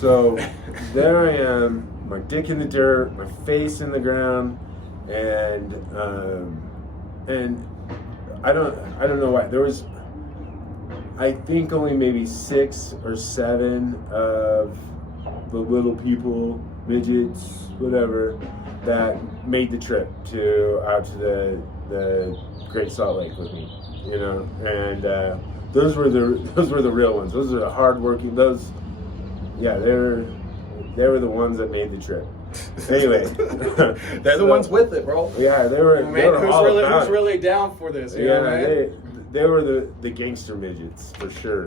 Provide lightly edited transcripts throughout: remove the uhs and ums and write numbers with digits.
So there I am, my dick in the dirt, my face in the ground, and I don't know why. There was, I think, only maybe 6 or 7 of the little people, midgets, whatever, that made the trip out to the Great Salt Lake with me, you know, and those were the real ones. Those are the hardworking. They were the ones that made the trip. Anyway, they're the ones with it, bro. Yeah, they were. Man, they were who's really down for this? You know, man? They were the gangster midgets for sure.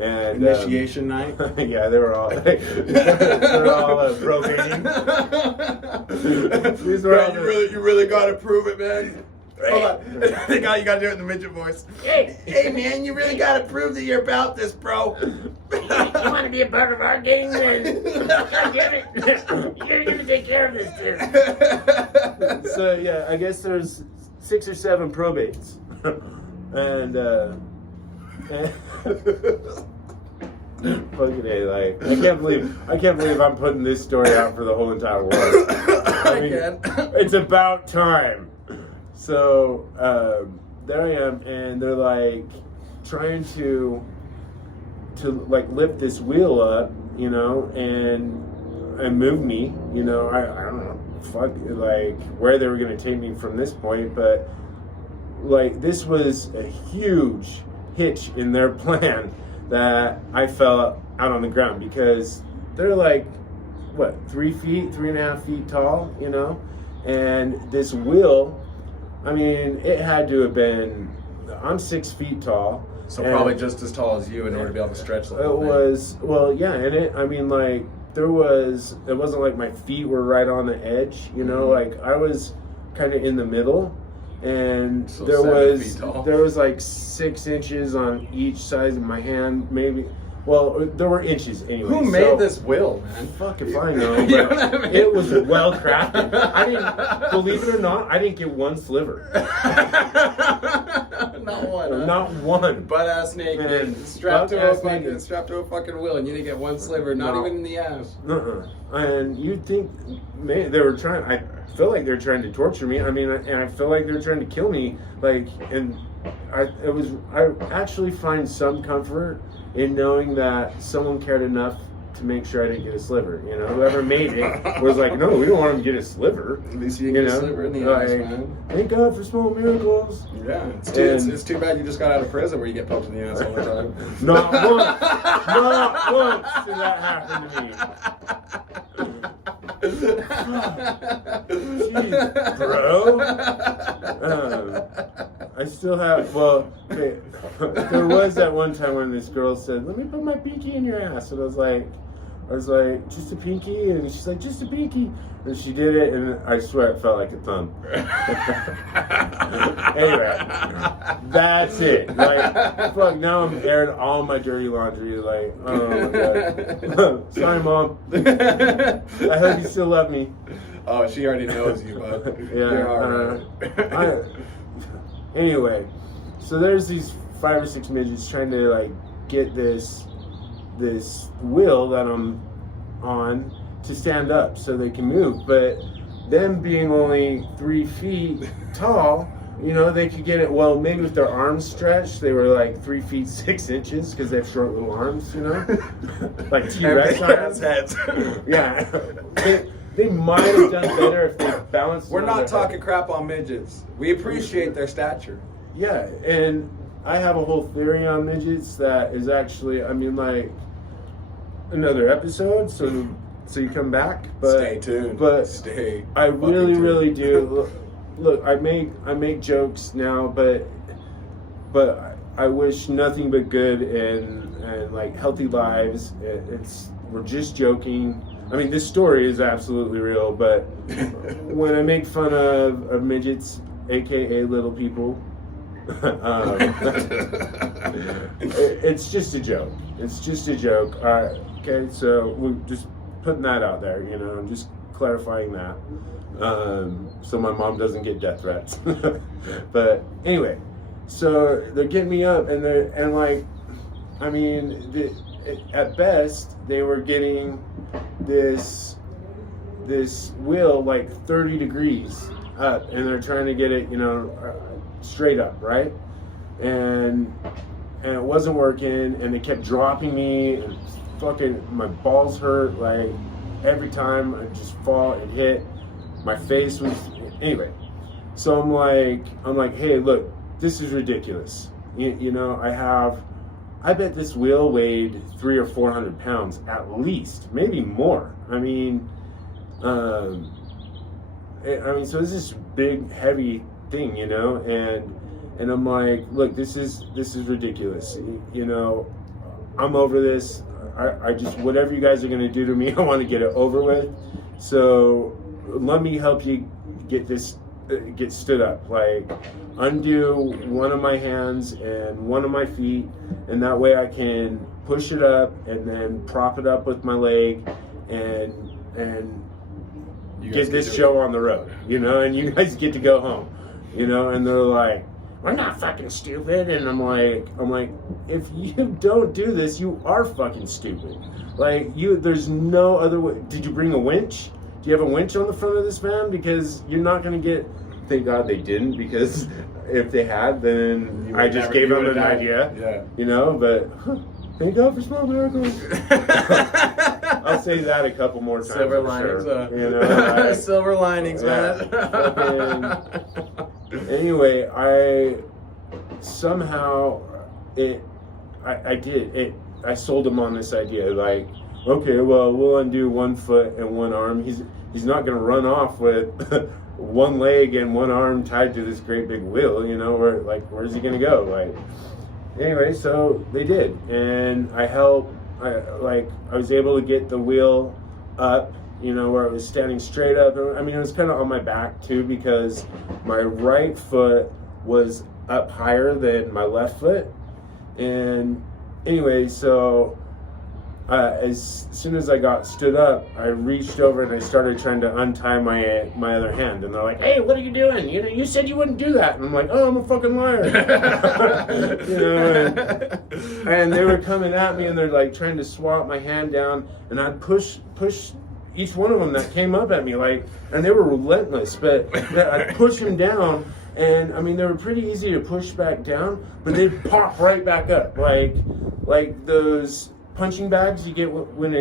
And initiation night. Yeah, they were all probating. These were all you really gotta prove it, man. Hold on. You gotta do it in the midget voice. Hey man, you really gotta prove that you're about this, bro. You want to be a part of our gang, then God damn it, you're gonna take care of this too. So yeah, I guess there's 6 or 7 probates, and fucking A, like I can't believe I'm putting this story out for the whole entire world. I mean, it's about time. So there I am, and they're like trying to like lift this wheel up, you know, and move me, you know. I don't know, fuck, like where they were gonna take me from this point, but like this was a huge hitch in their plan that I fell out on the ground, because they're like, what, 3.5 feet tall, you know, and this wheel, I mean, it had to have been, I'm 6 feet tall. So probably just as tall as you in order to be able to stretch the whole thing. It was, well, yeah, and it wasn't like my feet were right on the edge, you know, like I was kind of in the middle, and so there 7 feet tall. was like 6 inches on each side of my hand, maybe. Well, there were inches anyway. Who made this will, man? Fuck if I know. You know what I mean? It was well crafted. Believe it or not, I didn't get one sliver. Not one. Huh? Not one. Butt ass naked, Man, strapped to a fucking wheel, and you didn't get one sliver, not even in the ass. And you'd think, man, they were trying. I feel like they're trying to torture me. I mean, and I feel like they're trying to kill me. Like, and I actually find some comfort in knowing that someone cared enough to make sure I didn't get a sliver. You know, whoever made it was like, no, we don't want him to get a sliver. At least you get a sliver in the ass, man. Thank God for small miracles. Yeah, it's too bad you just got out of prison where you get poked in the ass all the time. Not once did that happen to me. Jeez, bro. I still have, well, okay, there was that one time when this girl said, let me put my pinky in your ass. And I was like, just a pinky? And she's like, just a pinky. And she did it, and I swear it felt like a thumb. Anyway, that's it. Like, fuck, now I'm airing all my dirty laundry. Like, oh my God. Sorry, Mom. I hope you still love me. Oh, she already knows you, bud. Yeah. You're all right. Anyway, so there's these 5 or 6 midgets trying to like get this wheel that I'm on to stand up so they can move, but them being only 3 feet tall, you know, they could get it. Well, maybe with their arms stretched, they were like 3 feet 6 inches because they have short little arms, you know, like T-Rex arms. Heads. Yeah. They might have done better if they balanced. We're not talking crap on midgets. We appreciate their stature. Yeah, and I have a whole theory on midgets that is actually, I mean, like another episode. So you come back, but stay tuned. But I really tuned. do. Look, I make jokes now, but I wish nothing but good and like healthy lives. We're just joking. I mean, this story is absolutely real, but when I make fun of midgets, aka little people, it's just a joke. It's just a joke. Okay, so we're just putting that out there. You know, I'm just clarifying that, so my mom doesn't get death threats. But anyway, so they're getting me up, and like, I mean, at best, they were getting this wheel like 30 degrees up, and they're trying to get it, straight up, right? And it wasn't working, and they kept dropping me, and fucking my balls hurt, like every time I just fall and hit. My face was, anyway. So I'm like, hey, look, this is ridiculous. I bet this wheel weighed 300 or 400 pounds at least, maybe more. I mean, so this is big, heavy thing, and I'm like, look, this is ridiculous. I'm over this. I just, whatever you guys are gonna do to me, I want to get it over with. So let me help you get stood up. Like, undo one of my hands and one of my feet, and that way I can push it up and then prop it up with my leg and get this show on the road, and you guys get to go home, and they're like, we're not fucking stupid. And I'm like, if you don't do this, you are fucking stupid. Like, there's no other way. Did you bring a winch? Do you have a winch on the front of this van? Because you're not going to get, thank God they didn't, because if they had, then I just gave them an idea, but thank God for small miracles. I'll say that a couple more times. Silver linings, sure. Silver linings, man. Anyway, I somehow I sold him on this idea, like, okay, well, we'll undo one foot and one arm. He's not gonna run off with one leg and one arm tied to this great big wheel, where's he gonna go? Like, anyway, so they did, and I was able to get the wheel up, where it was standing straight up. I mean, it was kind of on my back too, because my right foot was up higher than my left foot. And anyway, so as soon as I got stood up, I reached over and I started trying to untie my other hand. And they're like, hey, what are you doing? You said you wouldn't do that. And I'm like, oh, I'm a fucking liar. And they were coming at me, and they're like trying to swat my hand down, and I'd push each one of them that came up at me, and they were relentless, but I'd push them down, and I mean, they were pretty easy to push back down, but they'd pop right back up, like those punching bags you get when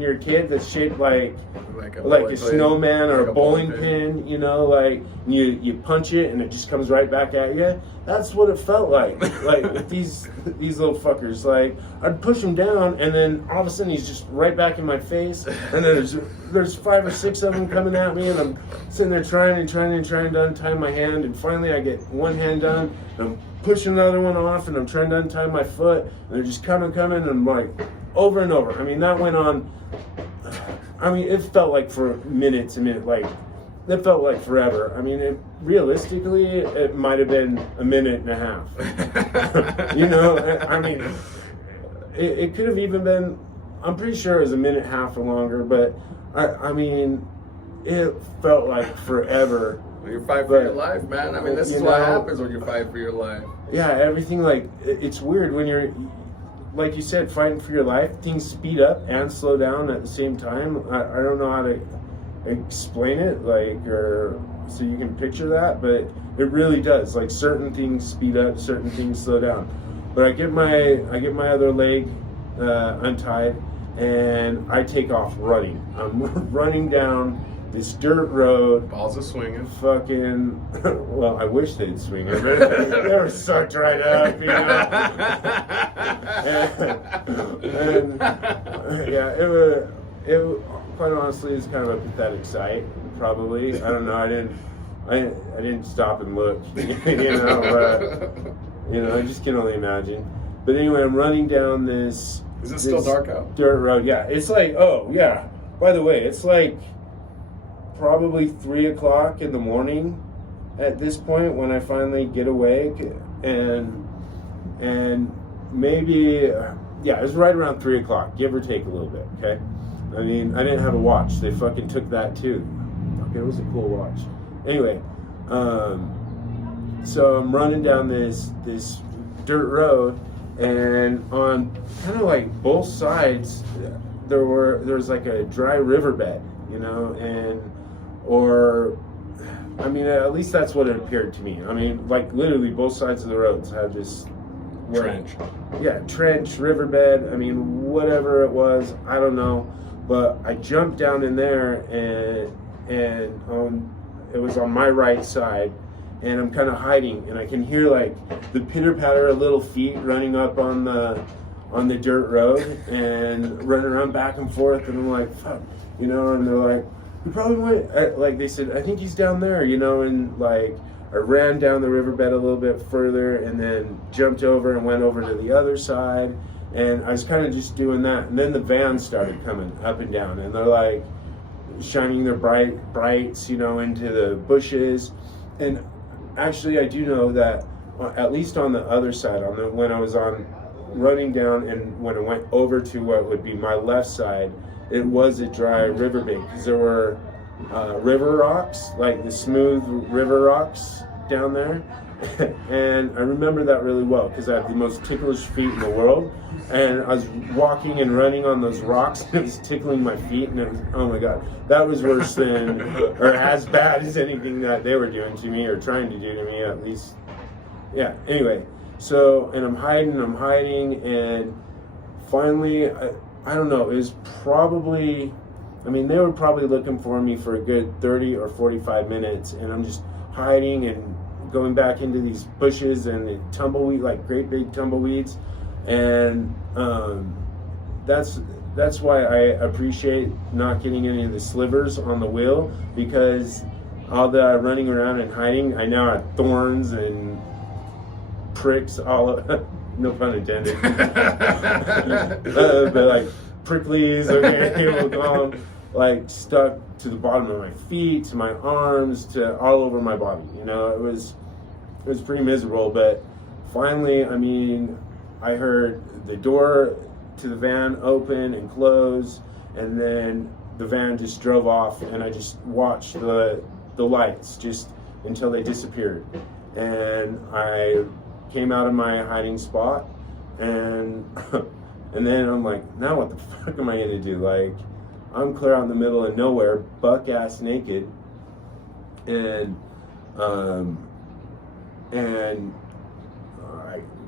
you're a kid, that's shaped like a snowman or a bowling pin, like you punch it and it just comes right back at you. That's what it felt like. Like these little fuckers. Like, I'd push him down, and then all of a sudden he's just right back in my face, and then there's 5 or 6 of them coming at me, and I'm sitting there trying to untie my hand, and finally I get one hand done, and I'm pushing another one off, and I'm trying to untie my foot, and they're just coming, and I'm like, over and over. I mean, that went on. I mean, it felt like for minutes, like, it felt like forever. I mean, realistically, it might have been a minute and a half. I mean, it could have even been, I'm pretty sure it was a minute and a half or longer, but I mean, it felt like forever. Well, you're fighting for your life, man. I mean, this is what happens when you're fighting for your life. Yeah, everything, like, it's weird when you're, like you said, fighting for your life, things speed up and slow down at the same time. I don't know how to explain it, or so you can picture that, but it really does. Like, certain things speed up, certain things slow down. But I get my other leg untied, and I take off running. I'm running down this dirt road. Balls are swinging. Fucking, well, I wish they'd swing it, but they were sucked right up, and yeah, it quite honestly is kind of a pathetic sight. Probably, I don't know. I didn't stop and look, but I just can only imagine. But anyway, I'm running down this. Is it still dark out? Dirt road, yeah. It's like, oh yeah. By the way, it's like probably 3 o'clock in the morning at this point when I finally get awake, and maybe yeah, it was right around 3 o'clock, give or take a little bit. Okay, I mean, I didn't have a watch. They fucking took that too. Okay, it was a cool watch. Anyway, so I'm running down this dirt road, and on kind of like both sides there was like a dry riverbed, you know, I mean, at least that's what it appeared to me. I mean, like literally both sides of the roads had this Trench. Yeah, trench, riverbed. I mean, whatever it was, I don't know. But I jumped down in there, and it was on my right side, and I'm kind of hiding, and I can hear like the pitter patter of little feet running up on the dirt road and running around back and forth, and I'm like, fuck, you know, and they're like, he probably went, like they said, I think he's down there, you know, and like I ran down the riverbed a little bit further and then jumped over and went over to the other side, and I was kind of just doing that, and then the vans started coming up and down, and they're like shining their brights, you know, into the bushes. And actually I do know that at least on the other side, when I was running down and when I went over to what would be my left side, it was a dry riverbed because there were river rocks, like the smooth river rocks down there. And I remember that really well because I have the most ticklish feet in the world, and I was walking and running on those rocks and it was tickling my feet, and it was, oh my god, that was worse than or as bad as anything that they were doing to me or trying to do to me, at least. Yeah, anyway, so, and I'm hiding, and finally, I don't know, it was probably, I mean, they were probably looking for me for a good 30 or 45 minutes, and I'm just hiding and going back into these bushes and the tumbleweed, like great big tumbleweeds. And that's why I appreciate not getting any of the slivers on the wheel, because all the running around and hiding, I now have thorns and pricks all no pun intended. But like pricklies, okay, we'll call them, like stuck to the bottom of my feet, to my arms, to all over my body. You know, it was pretty miserable. But finally, I mean, I heard the door to the van open and close, and then the van just drove off, and I just watched the lights just until they disappeared. And I came out of my hiding spot, and then I'm like, now what the fuck am I gonna do? Like, I'm clear out in the middle of nowhere, buck ass naked, and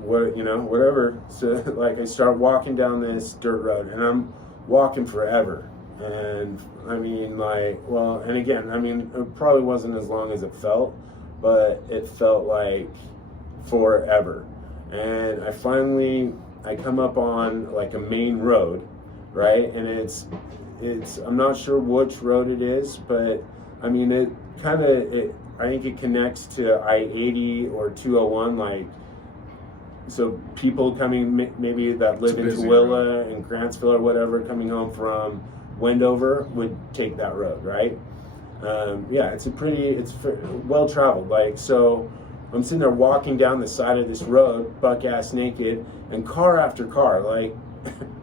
what, you know, whatever. So like I start walking down this dirt road, and I'm walking forever. And I mean, like, well, and again, I mean, it probably wasn't as long as it felt, but it felt like forever. And I come up on like a main road, right? And it's I'm not sure which road it is, but I mean, I think it connects to I-80 or 201, like, so people coming maybe that live in Tooele and Grantsville or whatever, coming home from Wendover would take that road, right? Yeah, it's well traveled. Like, so I'm sitting there walking down the side of this road, buck ass naked, and car after car, like,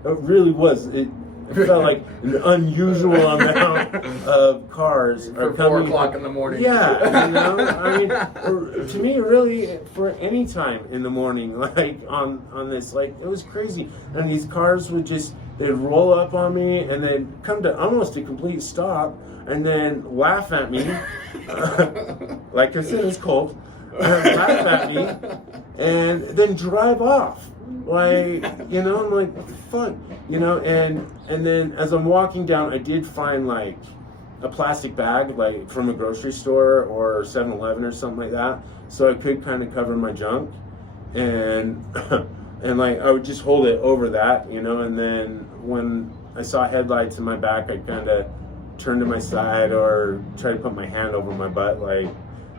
it really was. It felt like an unusual amount of cars are coming. 4 o'clock in the morning. Yeah, you know, I mean, to me, really, for any time in the morning, like on this, like, it was crazy. And these cars they'd roll up on me and then come to almost a complete stop and then laugh at me, like I said, it's cold. Laugh at me and then drive off. Like, you know, I'm like, fuck, you know, and then as I'm walking down, I did find like a plastic bag, like from a grocery store or 7-Eleven or something like that, so I could kind of cover my junk, and like I would just hold it over that, you know, and then when I saw headlights in my back, I'd kind of turn to my side or try to put my hand over my butt, like.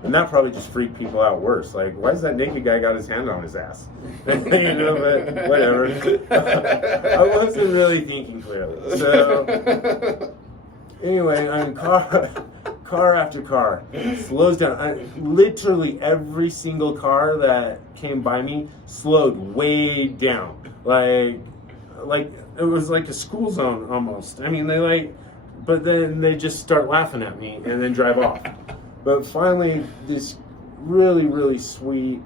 And that probably just freaked people out worse. Like, why is that naked guy got his hand on his ass? You know, but whatever. I wasn't really thinking clearly. So, anyway, I mean, car after car slows down. Literally every single car that came by me slowed way down. Like it was like a school zone almost. I mean, but then they just start laughing at me and then drive off. But finally, this really, really sweet,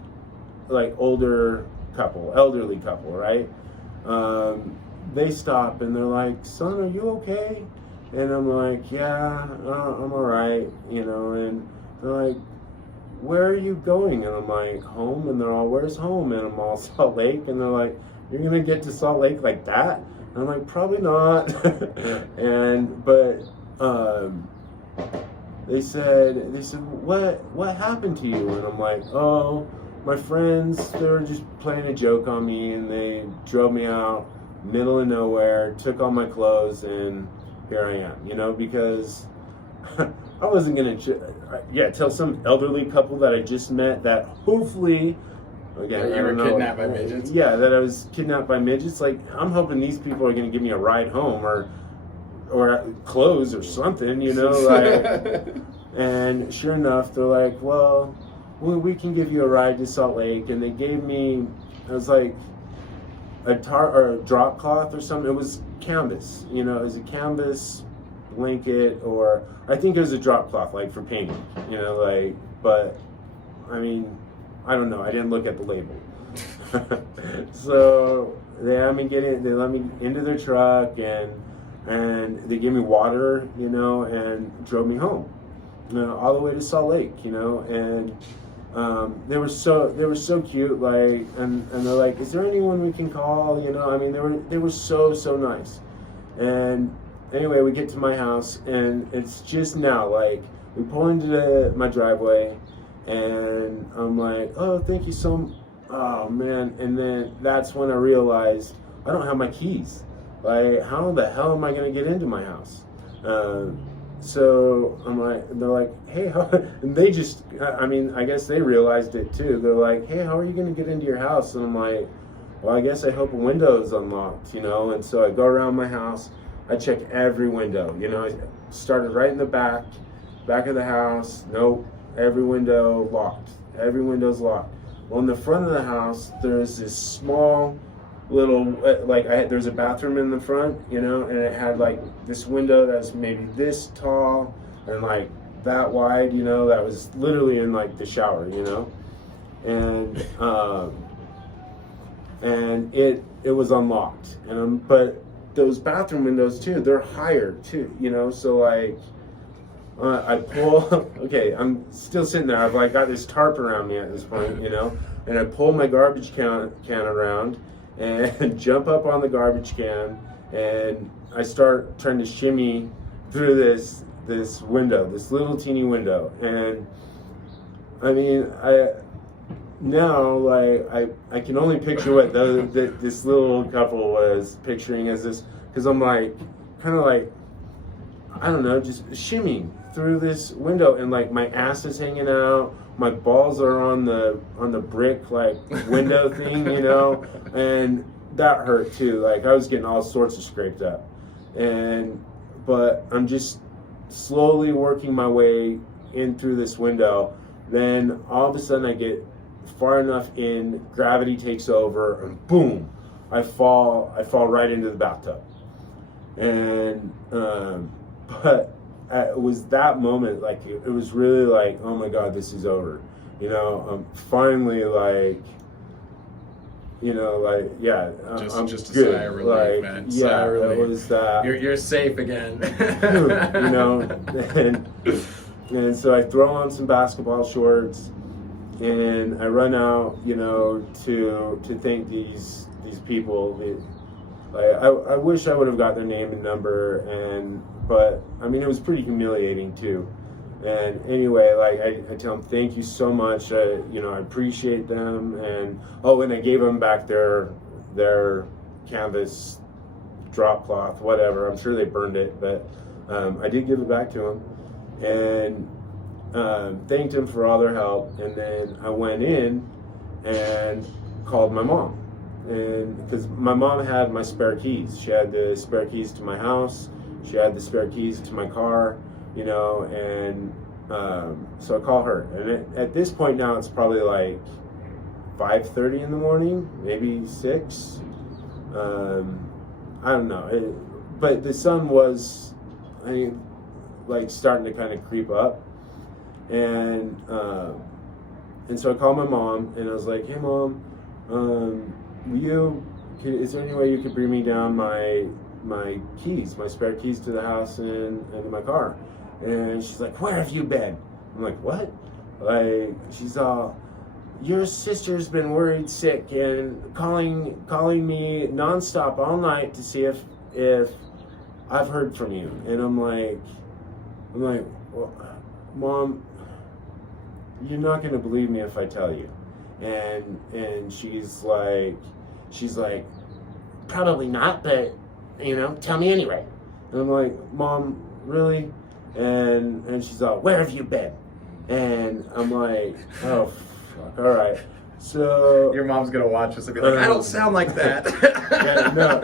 like, older elderly couple, right? They stop and they're like, son, are you okay? And I'm like, yeah, I'm all right, you know. And they're like, where are you going? And I'm like, home. And they're all, where's home? And I'm all, Salt Lake. And they're like, you're gonna get to Salt Lake like that? And I'm like, probably not. but they said, what happened to you? And I'm like, oh, my friends, they were just playing a joke on me, and they drove me out, middle of nowhere, took all my clothes, and here I am, you know, because I wasn't gonna, tell some elderly couple that I just met that hopefully, again, you were kidnapped by midgets. Yeah, that I was kidnapped by midgets. Like, I'm hoping these people are gonna give me a ride home or clothes or something, you know, like. And sure enough, they're like, well, we can give you a ride to Salt Lake, and they gave me, it was like a drop cloth or something. It was canvas, you know, it was a canvas blanket, or I think it was a drop cloth, like for painting, you know, like. But I mean, I don't know, I didn't look at the label. So they let me into their truck, and they gave me water, you know, and drove me home, you know, all the way to Salt Lake, you know. And they were so cute, like, and they're like, is there anyone we can call, you know? I mean, they were so nice. And anyway, we get to my house, and it's just now, like, we pull into my driveway, and I'm like, oh, thank you so much. Oh man. And then that's when I realized I don't have my keys. Like, how the hell am I gonna get into my house? So I'm like, they're like, hey, and they just, I mean, I guess they realized it too. They're like, hey, how are you gonna get into your house? And I'm like, well, I guess I hope a window is unlocked, you know. And so I go around my house, I check every window, you know. I started right in the back of the house. Nope, every window locked. Every window's locked. Well, in the front of the house, there's this small little, there's a bathroom in the front, you know, and it had like this window that's maybe this tall and like that wide, you know, that was literally in like the shower, you know. And it was unlocked. But those bathroom windows too, they're higher too, you know. So like, I pull, okay, I'm still sitting there. I've like got this tarp around me at this point, you know, and I pull my garbage can around and jump up on the garbage can, and I start trying to shimmy through this window, this little teeny window. And I mean, I can only picture what this little couple was picturing as this, because I'm like, kind of like, I don't know, just shimmying through this window, and like my ass is hanging out, my balls are on the brick like window thing, you know, and that hurt too. Like, I was getting all sorts of scraped up, but I'm just slowly working my way in through this window. Then all of a sudden I get far enough in, gravity takes over, and boom, I fall right into the bathtub. And but it was that moment, like, it was really like, oh my God, this is over, you know. Finally, like, you know, like, yeah, I'm just a good. sigh of relief, man. Yeah, Sigh of relief. it was that. You're safe again. You know, and so I throw on some basketball shorts, and I run out, you know, to thank these people. I wish I would have got their name and number, but I mean, it was pretty humiliating too. And anyway, like, I tell them, thank you so much. You know, I appreciate them. And I gave them back their canvas drop cloth, whatever. I'm sure they burned it, but I did give it back to them, and thanked them for all their help. And then I went in and called my mom, and because my mom had my spare keys. She had the spare keys to my house. She had the spare keys to my car, you know, and so I call her. And at this point now, it's probably like 5:30 in the morning, maybe 6. I don't know. But the sun was, I mean, like, starting to kind of creep up. And so I called my mom, and I was like, hey, Mom, is there any way you could bring me down my keys, my spare keys to the house and to my car? And she's like, where have you been? I'm like, what? Like, she's all, your sister's been worried sick and calling me nonstop all night to see if I've heard from you. And I'm like, well, Mom, you're not gonna believe me if I tell you. And she's like, probably not, but tell me anyway. And I'm like, Mom, really? And she's all, where have you been? And I'm like, oh, fuck, all right. So your mom's gonna watch this and be like, I don't sound like that. Yeah, no,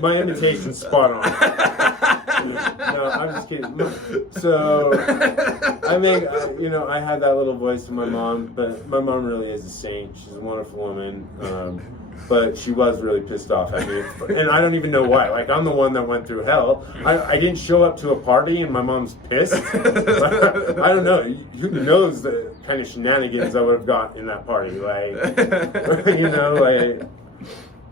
my imitation's spot on. No, I'm just kidding. So I mean, I had that little voice to my mom, but my mom really is a saint. She's a wonderful woman. But she was really pissed off at me, and I don't even know why. Like, I'm the one that went through hell. I didn't show up to a party, and my mom's pissed. I don't know. Who knows the kind of shenanigans I would have got in that party? Like,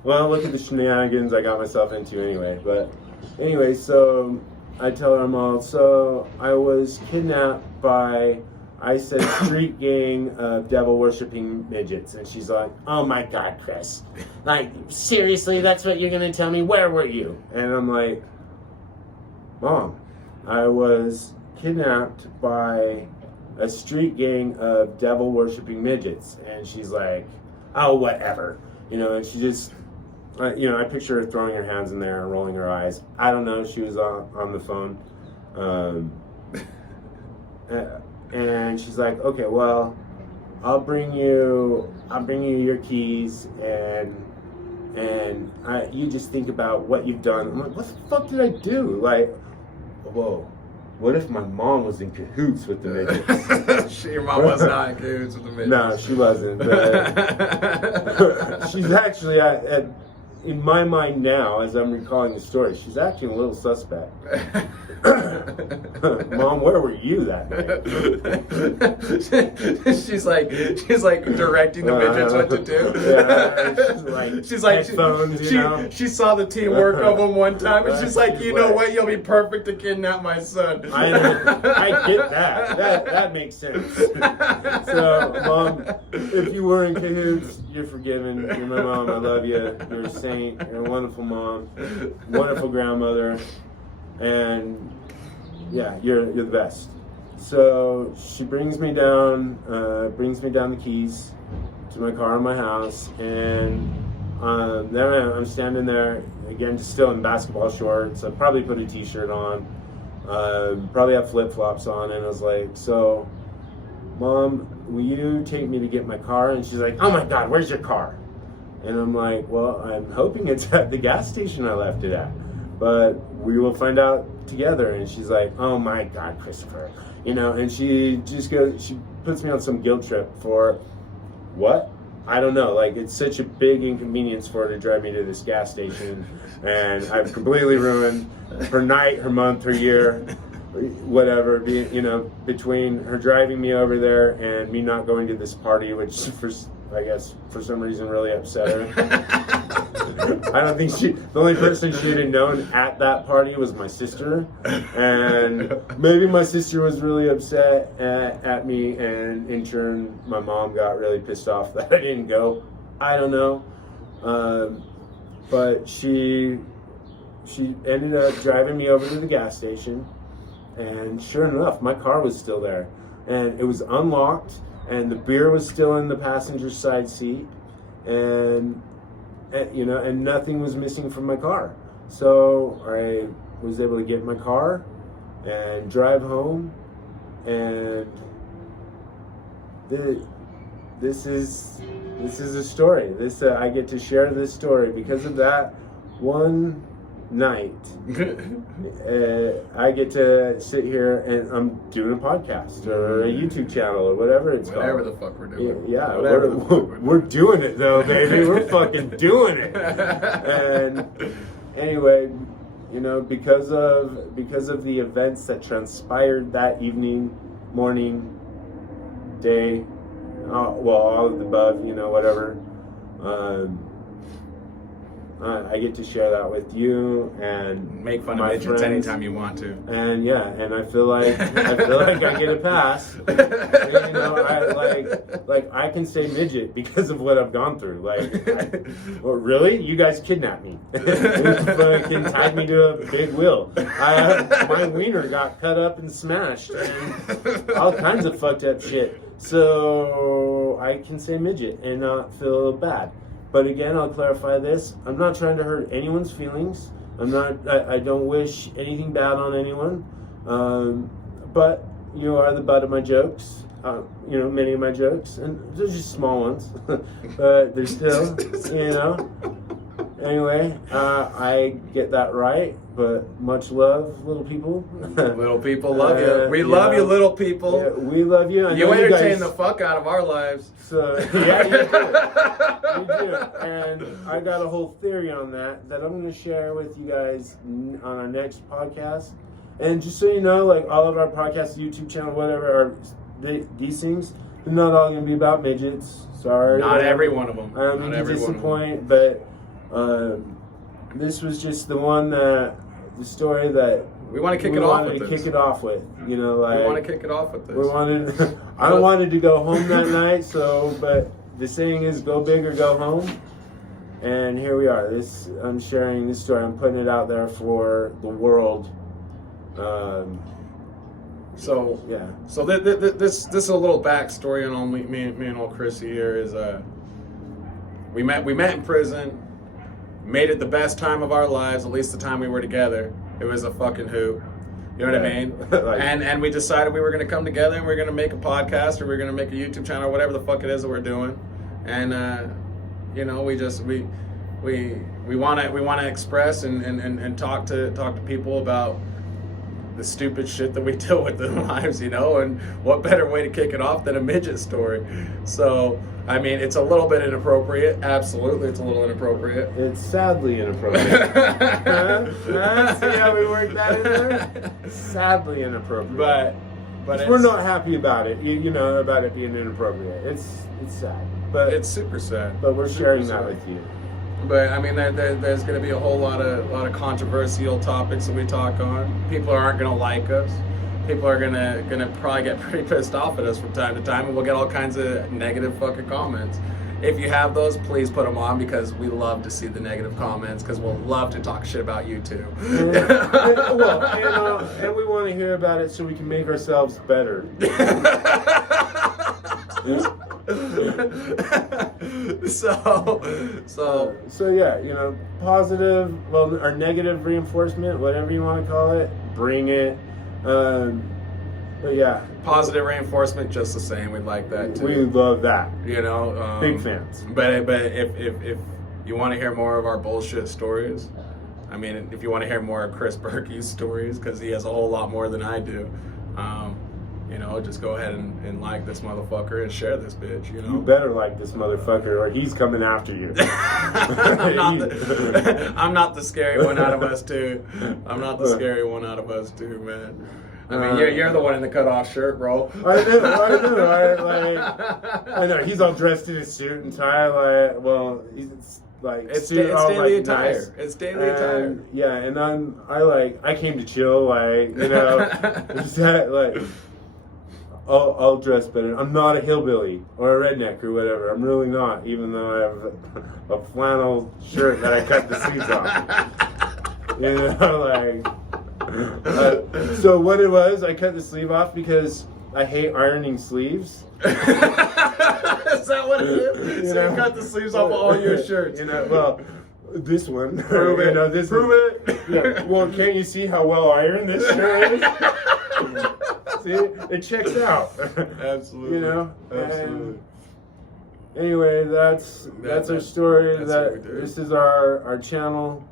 well, look at the shenanigans I got myself into anyway. But anyway, so I tell her I'm all, so I was kidnapped by, I said, street gang of devil-worshipping midgets. And she's like, oh my God, Chris. Like, seriously, that's what you're going to tell me? Where were you? And I'm like, Mom, I was kidnapped by a street gang of devil-worshipping midgets. And she's like, oh, whatever. And she just, I picture her throwing her hands in there and rolling her eyes. I don't know. She was on the phone. And she's like, okay, well, I'll bring you your keys, and you just think about what you've done. I'm like, what the fuck did I do? Like, whoa, what if my mom was in cahoots with the midgets? Your mom was not in cahoots with the midgets. No, she wasn't. But she's actually in my mind now, as I'm recalling the story, she's actually a little suspect. Mom, where were you that day? she's like directing the midgets what to do. Yeah, she's like headphones, she saw the teamwork of them one time, and she's like, you know what, you'll be perfect to kidnap my son. I get that makes sense. So, Mom, if you were in cahoots, you're forgiven. You're my mom. I love you. You're a saint. You're a wonderful mom, wonderful grandmother. And yeah, you're the best. So she brings me down the keys to my car in my house, and then I'm standing there again, just still in basketball shorts. I probably put a t-shirt on, probably have flip-flops on, and I was like, so, Mom, will you take me to get my car? And she's like, oh my God, where's your car? And I'm like, well, I'm hoping it's at the gas station I left it at, but we will find out together. And she's like, oh my God, Christopher, and she puts me on some guilt trip for what? I don't know. Like, it's such a big inconvenience for her to drive me to this gas station, and I've completely ruined her night, her month, her year, whatever, between her driving me over there and me not going to this party, which I guess for some reason really upset her. I don't think the only person she'd have known at that party was my sister, and maybe my sister was really upset at me, and in turn my mom got really pissed off that I didn't go. I don't know, but she ended up driving me over to the gas station, and sure enough, my car was still there, and it was unlocked, and the beer was still in the passenger side seat, and nothing was missing from my car. So I was able to get in my car and drive home, and this is a story. I get to share this story because of that one night. I get to sit here and I'm doing a podcast or a YouTube channel or whatever it's called. Whatever the fuck we're doing. Yeah, we're doing it though, baby. We're fucking doing it. And anyway, because of the events that transpired that evening, morning, day, all of the above, whatever. I get to share that with you and make fun my of midgets friends. anytime you want to. And yeah, and I feel like I get a pass. And, you know, I can say midget because of what I've gone through. Well, really? You guys kidnapped me. Fucking tied me to a big wheel. My wiener got cut up and smashed, and all kinds of fucked up shit. So I can say midget and not feel bad. But again, I'll clarify this. I'm not trying to hurt anyone's feelings. I don't wish anything bad on anyone. But you are the butt of my jokes. You know, many of my jokes. And they're just small ones. But they're still, you know. Anyway, I get that right. But much love, little people. Little people love you. We love you, little people. Yeah, we love you. You entertain the fuck out of our lives. So, yeah, you do. You do. And I got a whole theory on that I'm going to share with you guys on our next podcast. And just so you know, like all of our podcasts, YouTube channel, whatever, are these things, they're not all going to be about midgets. Sorry. Not every one of them. I don't mean to disappoint, but this was just the story that we want to kick it off with. Kick it off with, you know, like we want to kick it off with this. I wanted to go home that night, but the saying is go big or go home, and here we are. I'm sharing this story. I'm putting it out there for the world. So yeah. So this is a little backstory on me and old Chrissy here is we met in prison. Made it the best time of our lives, at least the time we were together. It was a fucking hoot. You know what I mean? And we decided we were going to come together and we were going to make a podcast or we were going to make a YouTube channel or whatever the fuck it is that we're doing. And you know, we want to express and talk to people about the stupid shit that we deal with in our lives, you know, and what better way to kick it off than a midget story. So, I mean, it's a little bit inappropriate. Absolutely, it's a little inappropriate. It's sadly inappropriate. See how we worked that in there? Sadly inappropriate. But we're not happy about it, you know, about it being inappropriate. It's sad. But it's super sad. But we're sharing that with you. But I mean, there's going to be a whole lot of controversial topics that we talk on. People aren't going to like us. People are gonna probably get pretty pissed off at us from time to time, and we'll get all kinds of negative fucking comments. If you have those, please put them on because we love to see the negative comments because we'll love to talk shit about you too. And we want to hear about it so we can make ourselves better. So yeah, you know, positive, or negative reinforcement, whatever you want to call it, bring it. But yeah, positive reinforcement, just the same. We'd like that too. We love that. You know, big fans. But if you want to hear more of our bullshit stories, I mean, if you want to hear more of Chris Berkey's stories, because he has a whole lot more than I do. You know, just go ahead and like this motherfucker and share this bitch, you know? You better like this motherfucker or he's coming after you. I'm not the scary one out of us two. I'm not the scary one out of us two, man. I mean, you're the one in the cut-off shirt, bro. I know. He's all dressed in his suit and tie, he's like... It's daily attire. Nice. It's daily attire. Yeah, and I came to chill, you know, just that, I'll dress better. I'm not a hillbilly or a redneck or whatever. I'm really not, even though I have a flannel shirt that I cut the sleeves off. You know, so what it was, I cut the sleeve off because I hate ironing sleeves. Is that what it is? So you cut the sleeves off of all your shirts. You know, well, this one. Prove it. You know, Prove it. Yeah. Well, can't you see how well ironed this shirt is? See, it checks out. Absolutely. You know? Absolutely. And anyway, that's our story. This is our channel.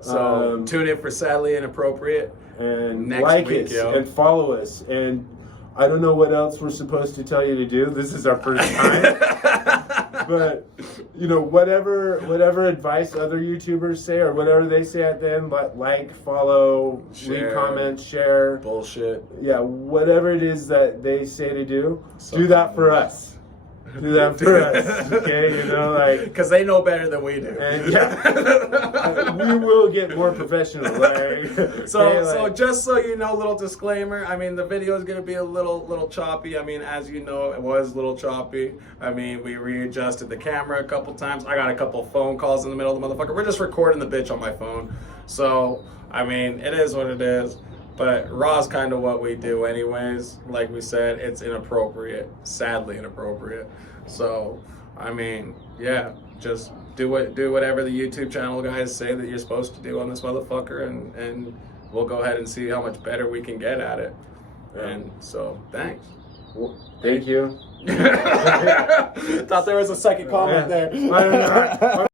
So tune in for Sadly Inappropriate. And next like week, us and follow us. And I don't know what else we're supposed to tell you to do. This is our first time. But, you know, whatever advice other YouTubers say or whatever they say at the end, like, follow, leave comments, share. Bullshit. Yeah, whatever it is that they say to do, do that for us. do that for us, okay? You know, like, because they know better than we do. and we will get more professional. Like, So just so you know, little disclaimer. I mean, the video is gonna be a little choppy. I mean, as you know, it was a little choppy. I mean, we readjusted the camera a couple times. I got a couple phone calls in the middle of the motherfucker. We're just recording the bitch on my phone. So I mean, it is what it is. But raw's kind of what we do anyways. Like we said, it's inappropriate. Sadly inappropriate. So, I mean, yeah, just do whatever the YouTube channel guys say that you're supposed to do on this motherfucker, and we'll go ahead and see how much better we can get at it. And so, thanks. Thank you. Thought there was a second comment there. I don't know.